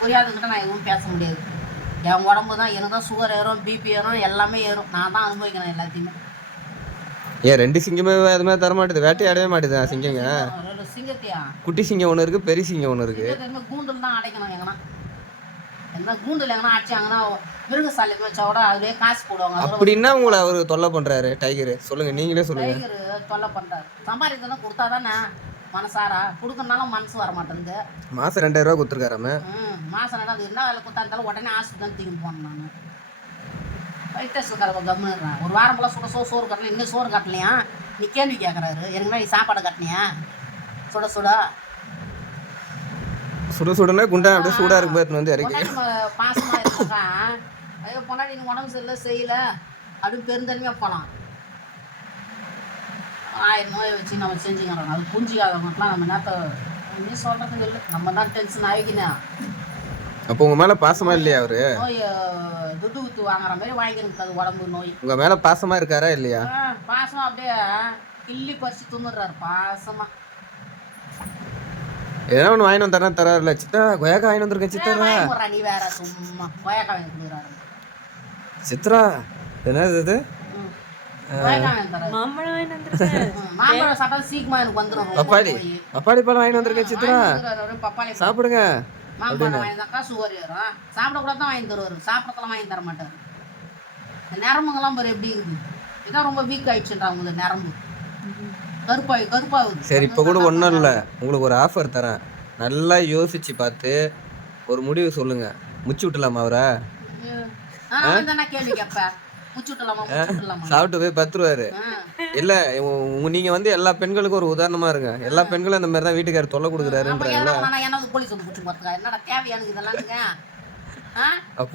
புரியாதுக்கிட்ட நான் எதுவும் பேச முடியாது. என் உடம்பு தான், எனக்கு தான் சுகர் ஏறும், பிபி ஏறும், எல்லாமே ஏறும். நான் தான் அனுபவிக்கிறேன் எல்லாத்தையுமே. ஏன் 2 சிங்கமே அது மாதிரி தர மாட்டேது, வேட்டையாடவே மாட்டேது சிங்கங்க. சிங்கத்தையா? குட்டி சிங்கம் ஒன்று இருக்கு, பெரிய சிங்கம் ஒன்று இருக்கு. கூண்டில் தான் அடைக்கணும். எங்கன்னா என்ன கூண்டில் எங்கன்னா அடிச்சாங்கன்னா மிருகசாலைக்கு வச்சா கூட அதுவே காசு போடுவாங்க. அப்படின்னா உங்களை அவர் தொல்லை பண்றாரு டைகர்? சொல்லுங்க, நீங்களே சொல்லுங்க. டைகர் தொல்லை பண்றாரு. சம்பாதிக்கணும் கொடுத்தா தானே மனசாரா, கொடுக்கறனாலும் மனசு வர மாட்டேங்குது. மாசம் 2000 ரூபா கொடுத்துருக்காராம. மாசம் அது என்ன வேலை கொடுத்தா இருந்தாலும் உடனே ஆசை தான் தூக்கி போனேன். நான் வைத்தேஸ்வர கலவை கம்முறேன். ஒரு வாரம் போல சுட சோறு கட்டல, இன்னும் சோறு கட்டலையா? நீ கேள்வி கேட்குறாரு. எனக்கு நீ சாப்பாடு கட்டினியா? சுட சுட சுட சுடனா குண்டா அப்படியே சூடா இருக்கு போய் வந்து இறக்கி. பாசமாக இருக்கா? ஐயோ பொண்ணாடி நீ உடம்பு சரியில்லை செய்யலை அப்படின்னு பெருந்தன்மையாக போகலாம். 1000 நோயை வச்சு நம்ம செஞ்சுக்கிறோம். அது புரிஞ்சிக்காதவங்கலாம் நம்ம நேரத்தை நீ சொல்கிறதுக்கு இல்லை. நம்ம தான் டென்ஷன் ஆகிக்கினா. அப்போ உங்க மேல பாசமா இல்லையா அவரு? நோய் துட்டு குத்து வாங்குற மாதிரி வாங்கிக்கிறது அது உடம்பு நோய். உங்க மேல பாசமா இருக்காரா இல்லையா? பாசமா அப்படியே கிள்ளி பறிச்சு துண்ணுறாரு பாசமா. ஏதோ ஒன்று வாங்கி வந்து தரேன் தராருல. சித்தா கொயக்கா வாங்கி வந்திருக்கேன் சித்தரா. நீ வேற சும்மா கொயக்கா வாங்கி கொடுக்குறாரு. சித்ரா என்னது இது? மாம்பழம் சாப்பிட்டா சீக்கிரமா எனக்கு வந்துடும். பப்பாளி பழம் வாங்கி வந்திருக்கேன் சித்ரா, சாப்பிடுங்க. மாம்பழம் வாங்கினாக்கா சுகர் ஏறும். சாப்பிடக்கூடாது தான் வாங்கி தருவார், சாப்பிடத்தெல்லாம் வாங்கி தர மாட்டார். நரம்புங்கெல்லாம் பாரு எப்படி இருக்குது. இதான் ரொம்ப வீக் ஆயிடுச்சுன்றாங்க நரம்பு, கருப்பாகுது. சரி, இப்போ கூட ஒன்றும் இல்லை, உங்களுக்கு ஒரு ஆஃபர் தரேன். நல்லா யோசிச்சு பார்த்து ஒரு முடிவு சொல்லுங்க. முச்சு விட்டலாமா அவரை? கேள்வி கேட்பேன். சாப்பிட்டு போய் பத்துருவாரு. இல்ல நீங்க வந்து எல்லா பெண்களுக்கும் ஒரு உதாரணமா இருங்க. எல்லா பெண்களும் இந்த மாதிரி தான் வீட்டுக்காரர் தொல்லை கொடுக்குறாருன்றாங்க.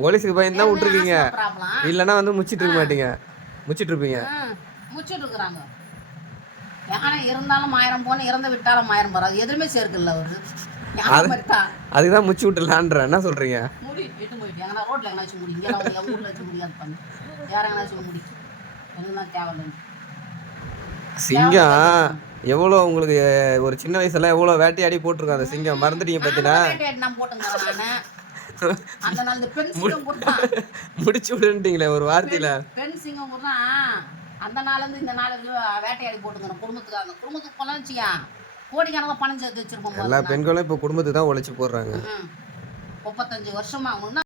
போலீஸுக்கு பயந்து தான் விட்டுருக்கீங்க, இல்லைன்னா வந்து முச்சிட்டு இருக்க மாட்டீங்க, முச்சிட்டு இருப்பீங்க. இருந்தாலும் 1000 போன இறந்து விட்டாலும் 1000 போறாது, எதுவுமே சேர்க்கல அவரு. அதுதான் முச்சு விட்டுலான்ற. என்ன சொல்றீங்க? ரோட்ல எங்கனாச்சு முடி, இங்கே ஊர்ல வச்சு முடியாது பண்ணு, வேற எங்கனாச்சும் முடி. எனக்குதான் தேவையில்லை. சிங்கம் எவ்வளோ உங்களுக்கு ஒரு சின்ன வயசுல எவ்வளோ வேட்டையாடி போட்டிருக்கோம். அந்த சிங்கம் மறந்துட்டீங்க பார்த்தீங்கன்னா? முடிச்சு விடுன்றீங்களே ஒரு வார்த்தையில. பெண் சிங்கம் அந்த நாள்ல இருந்து இந்த நாள் வேட்டையாடி போட்டுக்கிறோம் குடும்பத்துக்கு போனா வச்சுக்கா கோடிக்கணக்கில் பணம் சேர்த்து வச்சிருப்போம். எல்லா பெண்களும் இப்போ குடும்பத்துக்கு தான் உழைச்சி போடுறாங்க. 35 வருஷமா